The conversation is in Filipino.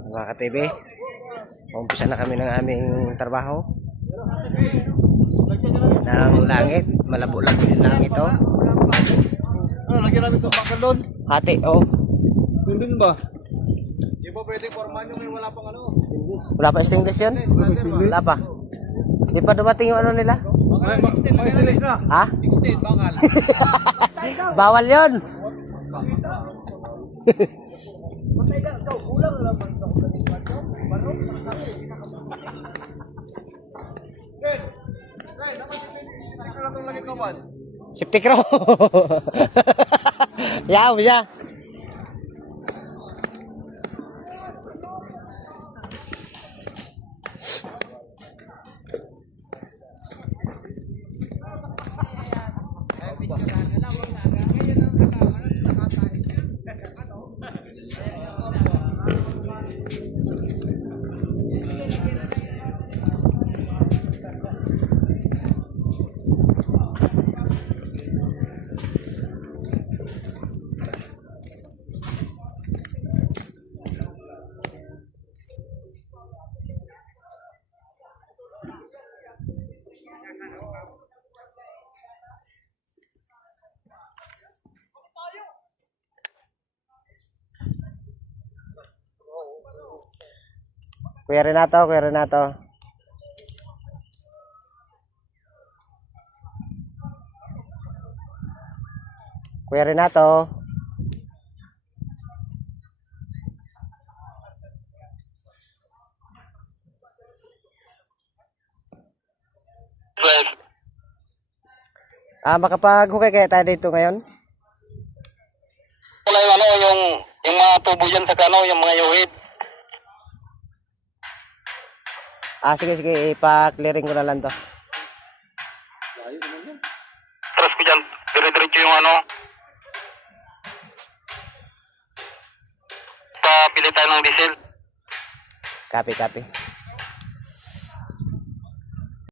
Mga ka-TV, umpisa na kami ng aming trabaho ng langit. Malabo-labo yung langit, oh. Lagyan namin itong bakal doon. Hati, oh. Doon ba? Di ba pwedeng forman yung may wala pang ano? Wala pa stainless yun? Wala pa. Di pa dumating yung ano nila? May stainless na. Ha? Extend, bakal. Bawal yun. Safety crow. Yaw siya. Kuya Renato, Kuya Renato. Kuya Renato. Makapag-hukay kaya tayo dito ngayon? Wala yung ano, yung mga tubo dyan sa kano, yung mga yuhid. Sige, ipa-clearing ko na lang to. Trust ko dyan, dire-diretso yung ano. Papili tayo ng diesel. Copy.